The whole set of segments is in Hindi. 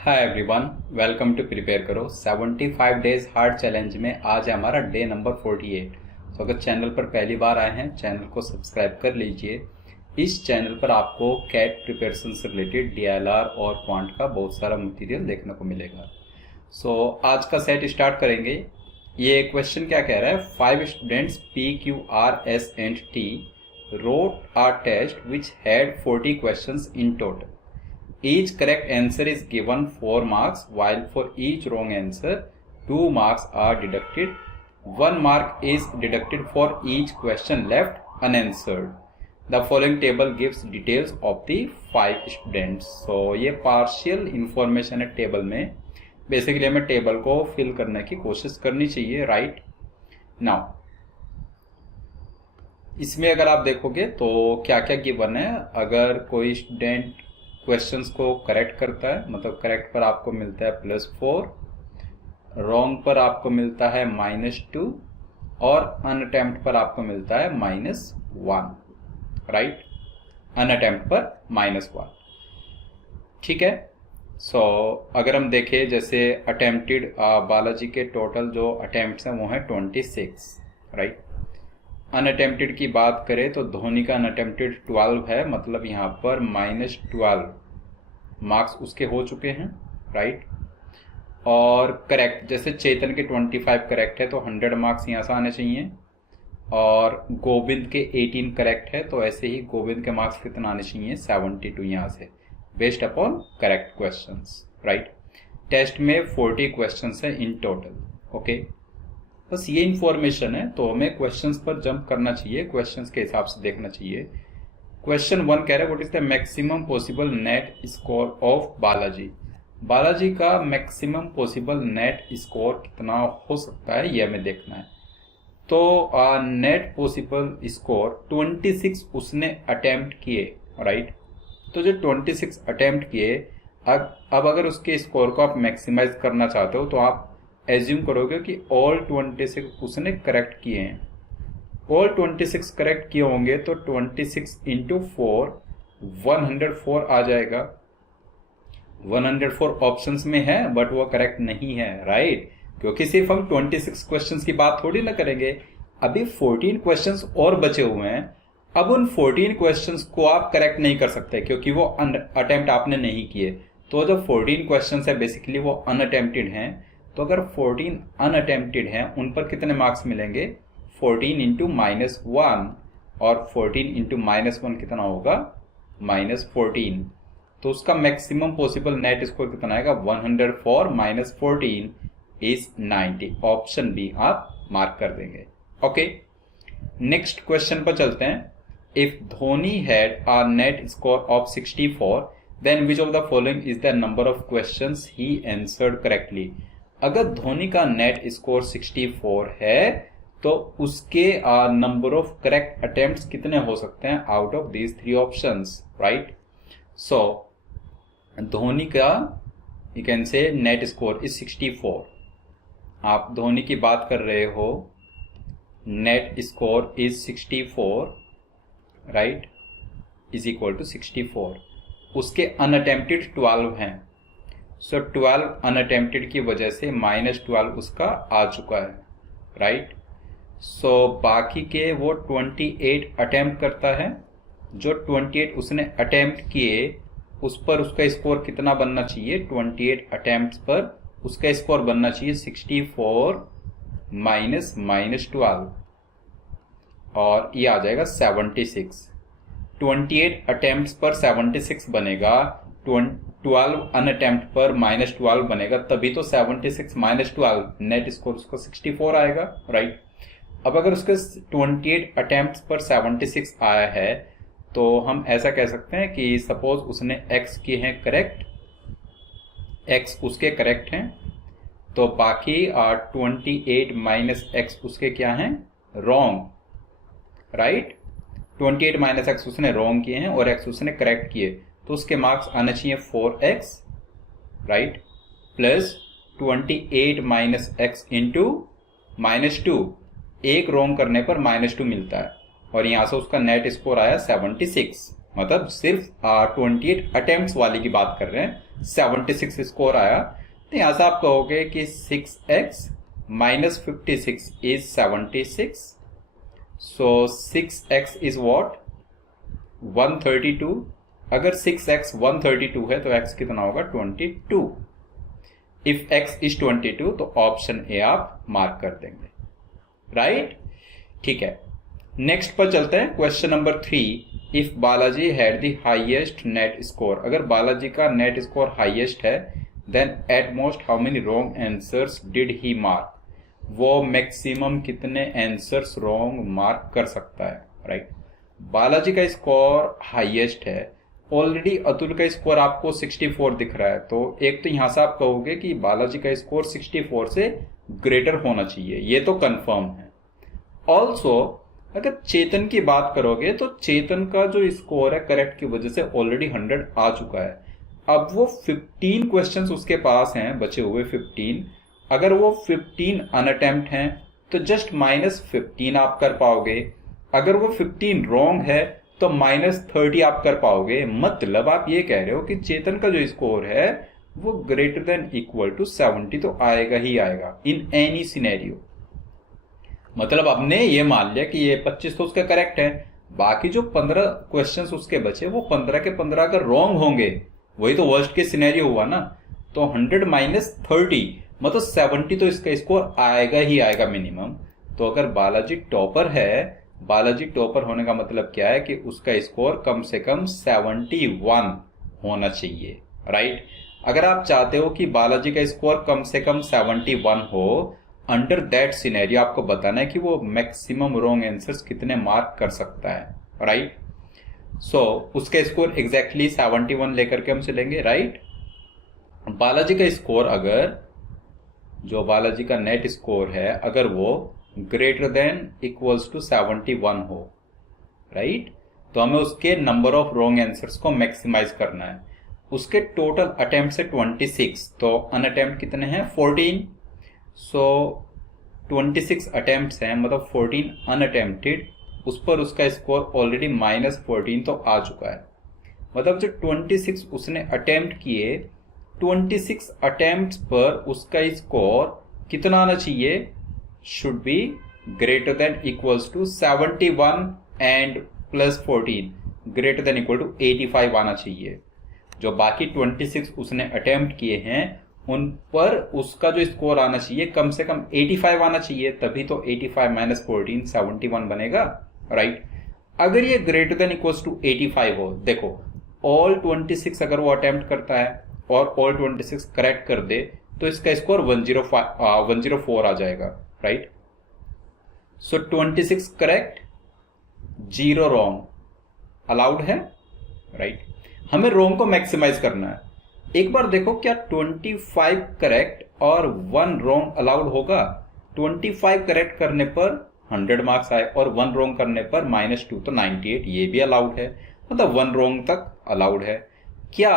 Hi everyone, welcome to prepare करो 75 डेज हार्ड चैलेंज में आज है हमारा डे नंबर 48। तो अगर चैनल पर पहली बार आए हैं चैनल को सब्सक्राइब कर लीजिए। इस चैनल पर आपको कैट प्रिपरेशन से रिलेटेड डीएलआर और क्वांट का बहुत सारा मटेरियल देखने को मिलेगा। आज का सेट स्टार्ट करेंगे। ये क्वेश्चन क्या कह रहा है, 5 students PQRS and T wrote a test which had 40 questions in total. Each correct answer is given 4 marks, while for each wrong answer 2 marks are deducted. 1 mark is deducted for each question left unanswered. The following table gives details of the 5 students. So ये partial information है टेबल में। बेसिकली हमें टेबल को फिल करने की कोशिश करनी चाहिए, राइट। नाउ इसमें अगर आप देखोगे तो क्या क्या गिवन है। अगर कोई स्टूडेंट क्वेश्चंस को करेक्ट करता है, मतलब करेक्ट पर आपको मिलता है +4, रॉन्ग पर आपको मिलता है -2 और अनअटेम्प्ट पर आपको मिलता है -1, राइट। अनअटेम्प्ट पर -1, ठीक है। अगर हम देखें जैसे अटेम्प्टेड बालाजी के टोटल जो अटेम्प्ट्स हैं वो हैं 26, राइट। अनअटेम्प्टेड की बात करें तो धोनी का अनअटेम्प्टेड 12 है, मतलब यहाँ पर -12 मार्क्स उसके हो चुके हैं, राइट। और करेक्ट जैसे चेतन के 25 करेक्ट है तो 100 मार्क्स यहाँ से आने चाहिए, और गोविंद के 18 करेक्ट है तो ऐसे ही गोविंद के मार्क्स कितना आने चाहिए, 72 यहाँ से, based upon correct questions, right. Test में 40 क्वेश्चंस है इन टोटल, ओके। बस ये इंफॉर्मेशन है, तो हमें क्वेश्चंस पर जंप करना चाहिए, क्वेश्चंस के हिसाब से देखना चाहिए। क्वेश्चन 1 कह रहा है what is the maximum possible net score of Balaji. Balaji का मैक्सिमम पॉसिबल नेट स्कोर कितना हो सकता है ये हमें देखना है। तो नेट पॉसिबल स्कोर 26 उसने अटेम्प्ट किए, राइट। तो जो 26 अटेम्प्ट किए, अब अगर उसके स्कोर को आप मैक्सिमाइज करना चाहते हो तो आप एज्यूम करोगे कि ऑल 26 उसने करेक्ट किए हैं। ऑल 26 करेक्ट किए होंगे तो 26 इंटू 4 104 आ जाएगा। 104 ऑप्शंस में है बट वो करेक्ट नहीं है, राइट, क्योंकि सिर्फ हम 26 क्वेश्चंस की बात थोड़ी ना करेंगे। अभी 14 क्वेश्चंस और बचे हुए हैं। अब उन 14 क्वेश्चंस को आप करेक्ट नहीं कर सकते क्योंकि वो अटेम्प्ट आपने नहीं किए। तो जो 14 क्वेश्चंस है बेसिकली वो अनअटेम्प्टेड हैं। तो अगर 14 अनअटेम्प्टेड हैं उन पर कितने मार्क्स मिलेंगे, 14 इंटू -1, और 14 इंटू -1 कितना होगा, -14। तो उसका मैक्सिमम पॉसिबल नेट स्कोर कितना आएगा, 104 -14 इज 90। ऑप्शन बी आप मार्क कर देंगे, ओके। नेक्स्ट क्वेश्चन पर चलते हैं। If Dhoni had a net score of 64 then which of the following is the number of questions he answered correctly. अगर धोनी का नेट स्कोर 64 है तो उसके नंबर ऑफ करेक्ट अटेम्प्ट्स कितने हो सकते हैं out of these 3 options, right. Dhoni का you can say net score is 64। आप धोनी की बात कर रहे हो, net score is 64, right, is equal to 64। उसके अनअटेम्प्टेड 12 हैं। 12 अनअटेम्प्टेड की वजह से -12 उसका आ चुका है, राइट। बाकी के वो 28 अटेम्प्ट करता है। जो 28 उसने अटेम्प्ट किए उस पर उसका स्कोर कितना बनना चाहिए, 28 अटेम्प्ट पर उसका स्कोर बनना चाहिए 64 -12, और ये आ जाएगा 76। 28 अटेम्प्ट पर 76 बनेगा, 12 अनअटेम्प्ट पर -12 बनेगा, तभी तो 76 -12 नेट स्कोर उसको 64 आएगा, राइट। अब अगर उसके 28 अटेम्प्ट पर 76 आया है तो हम ऐसा कह सकते हैं कि सपोज उसने x किए हैं करेक्ट, x उसके करेक्ट हैं, तो बाकी 28 - x उसके क्या हैं, रॉन्ग, राइट। 28 - x उसने रॉन्ग किए हैं और x उसने करेक्ट किए, तो उसके मार्क्स आने चाहिए 4x, right, plus 28 - x into -2, एक रॉन्ग करने पर -2 मिलता है, और यहां से उसका नेट स्कोर आया 76, मतलब सिर्फ 28 अटेम्प्ट वाली की बात कर रहे हैं, 76 स्कोर आया। तो यहां से आप कहोगे कि 6x minus 56 is 76, so 6x is what 132। अगर 6x 132 है तो x कितना होगा 22। इफ x इज 22 तो ऑप्शन ए आप मार्क कर देंगे, राइट। ठीक है, नेक्स्ट पर चलते हैं। Question number 3, if Balaji had the highest net score, अगर बालाजी का नेट स्कोर हाईएस्ट है then at most how many wrong answers did he mark, वो मैक्सिमम कितने आंसर्स रॉन्ग मार्क कर सकता है, राइट। बालाजी का स्कोर हाईएस्ट है, ऑलरेडी अतुल का स्कोर आपको 64 दिख रहा है, तो एक तो यहां से आप कहोगे कि बालाजी का स्कोर 64 से ग्रेटर होना चाहिए, ये तो कंफर्म है। ऑल्सो अगर चेतन की बात करोगे तो चेतन का जो स्कोर है करेक्ट की वजह से ऑलरेडी 100 आ चुका है। अब वो 15 क्वेश्चंस उसके पास हैं, बचे हुए 15, अगर वो 15 अनअटेम्प्ट हैं तो जस्ट -15 आप कर पाओगे। अगर वो 15 रॉन्ग है तो -30 आप कर पाओगे। मतलब आप ये कह रहे हो कि चेतन का जो स्कोर है वो ग्रेटर देन इक्वल टू 70 तो आएगा ही आएगा इन एनी सिनेरियो। मतलब आपने ये मान लिया कि ये 25 तो उसका करेक्ट है, बाकी जो 15 क्वेश्चंस उसके बचे वो 15 के 15 अगर रॉन्ग होंगे, वही तो वर्स्ट के सिनेरियो हुआ ना। तो 100 माइनस 30 मतलब 70 तो इसका स्कोर आएगा ही आएगा मिनिमम। तो अगर बालाजी टॉपर है, बालाजी टॉपर होने का मतलब क्या है कि उसका स्कोर कम से कम 71 होना चाहिए, राइट। अगर आप चाहते हो कि बालाजी का स्कोर कम से कम 71 हो, अंडर दैट सिनेरियो आपको बताना है कि वो मैक्सिमम रॉन्ग आंसर्स कितने मार्क कर सकता है, राइट। सो उसका स्कोर एग्जैक्टली 71 लेकर के हम चलेंगे, राइट। बालाजी का स्कोर, अगर जो बालाजी का नेट स्कोर है अगर वो ग्रेटर देन इक्वल्स टू 71 हो, राइट, तो हमें उसके नंबर ऑफ रॉन्ग आंसर्स को मैक्सिमाइज करना है। उसके टोटल अटेम्प्ट से 26, तो अनअटेम्प्ट कितने हैं 14, सो 26 अटेम्प्ट्स हैं मतलब 14 अनअटेम्प्टेड, उस पर उसका स्कोर ऑलरेडी -14 तो आ चुका है। मतलब जो 26 उसने अटेम्प्ट किए, 26 अटेम्प्ट्स पर उसका स्कोर कितना आना चाहिए, should be greater than equals to 71 and plus 14 greater than equal to 85 आना चाहिए। जो बाकी 26 उसने अटेम्प्ट किए हैं उन पर उसका जो स्कोर आना चाहिए कम से कम 85 आना चाहिए, तभी तो 85 माइनस 14 71 बनेगा, राइट। अगर ये ग्रेटर देन इक्वल्स टू 85 हो, देखो ऑल 26 अगर वो अटेम्प्ट करता है और ऑल 26 करेक्ट कर दे तो इसका स्कोर 104 आ जाएगा, राइट। सो 26 करेक्ट 0 रॉन्ग अलाउड है, राइट। हमें रॉन्ग को मैक्सिमाइज करना है। एक बार देखो क्या 25 करेक्ट और 1 रॉन्ग अलाउड होगा। 25 करेक्ट करने पर 100 मार्क्स आए और 1 रॉन्ग करने पर -2 तो 98, ये भी अलाउड है, मतलब 1 रॉन्ग तक अलाउड है। क्या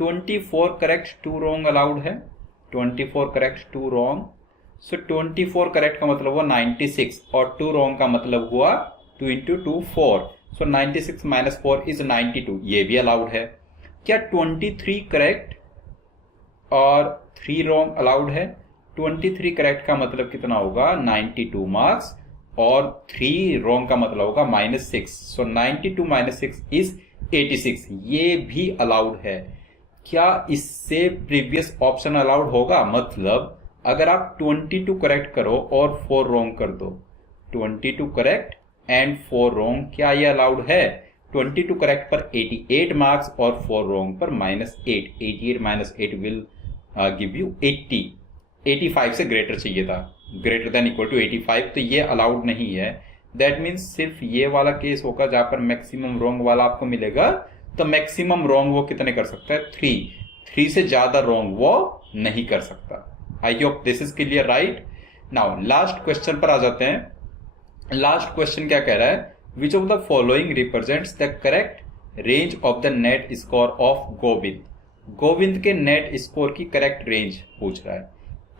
24 करेक्ट 2 रॉन्ग अलाउड है, 24 करेक्ट 2 रॉन्ग, सो 24 करेक्ट का मतलब हुआ 96 और 2 रॉन्ग का मतलब हुआ 2 इंटू 2 4, सो 96 माइनस 4 इज 92, ये भी अलाउड है। क्या 23 करेक्ट और 3 रॉन्ग अलाउड है, 23 करेक्ट का मतलब कितना होगा 92 मार्क्स और 3 रॉन्ग का मतलब होगा -6, सो 92 माइनस 6 इज 86, ये भी अलाउड है। क्या इससे प्रीवियस ऑप्शन अलाउड होगा, मतलब अगर आप 22 करेक्ट करो और 4 रॉन्ग कर दो, 22 करेक्ट एंड 4 रॉन्ग, क्या ये अलाउड है। 22 करेक्ट पर 88 मार्क्स और 4 रॉन्ग पर -8, 88 माइनस 8 विल गिव यू 80, 85 से ग्रेटर चाहिए था, ग्रेटर देन इक्वल टू 85, तो ये अलाउड नहीं है। दैट मीन्स सिर्फ ये वाला केस होगा जहां पर मैक्सिमम रॉन्ग वाला आपको मिलेगा, तो मैक्सिमम रॉन्ग वो कितने कर सकता है 3 से ज्यादा रॉन्ग वो नहीं कर सकता। I hope this is clear, right. Now last question पर आ जाते हैं। लास्ट क्वेश्चन क्या कह रहा है, विच of the following represents the correct range of the net score of Govind. Govind के नेट स्कोर की करेक्ट रेंज पूछ रहा है।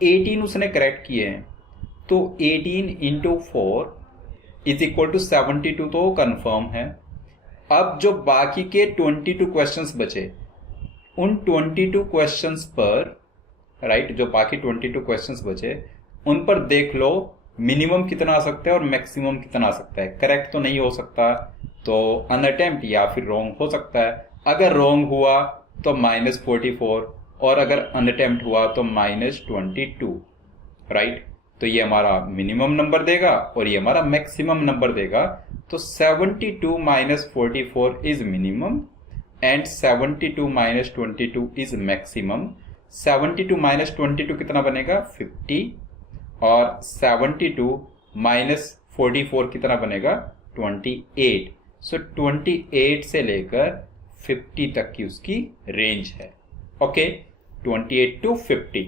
18 उसने करेक्ट किए हैं, तो 18 इंटू 4 इज इक्वल टू 72 तो कंफर्म है। अब जो बाकी के 22 क्वेश्चंस बचे, उन 22 क्वेश्चंस पर, राइट, जो बाकी 22 क्वेश्चंस बचे उन पर देख लो मिनिमम कितना आ सकता है और मैक्सिमम कितना आ सकता है। करेक्ट तो नहीं हो सकता, तो अनअटेम्प्ट या फिर रॉन्ग हो सकता है। अगर रॉन्ग हुआ तो -44 और अगर अनअटेम्प्ट हुआ तो -22, राइट। तो ये हमारा मिनिमम नंबर देगा और ये हमारा मैक्सिमम नंबर देगा। तो 72 - 44 is minimum and 72 - 22 is maximum. 72 - 22 कितना बनेगा? 50 और 72 - 44 कितना बनेगा? 28। सो 28 से लेकर 50 तक की उसकी रेंज है। Okay, 28 to 50।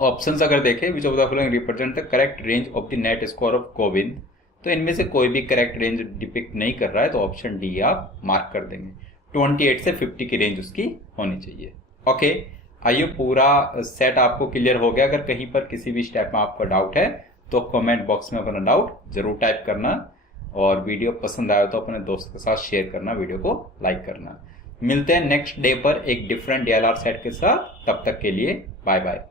ऑप्शंस अगर देखें, विच of the following represent the correct range of the net score of CoWIN, तो इनमें से कोई भी करेक्ट रेंज डिपिक्ट नहीं कर रहा है, तो ऑप्शन डी आप मार्क कर देंगे। 28 से 50 की रेंज उसकी होनी चाहिए। ओके, आइए पूरा सेट आपको क्लियर हो गया। अगर कहीं पर किसी भी स्टेप में आपका डाउट है तो कमेंट बॉक्स में अपना डाउट जरूर टाइप करना, और वीडियो पसंद आया तो अपने दोस्त के साथ शेयर करना, वीडियो को लाइक करना। मिलते हैं नेक्स्ट डे पर एक डिफरेंट DLR सेट के साथ। तब तक के लिए बाय बाय।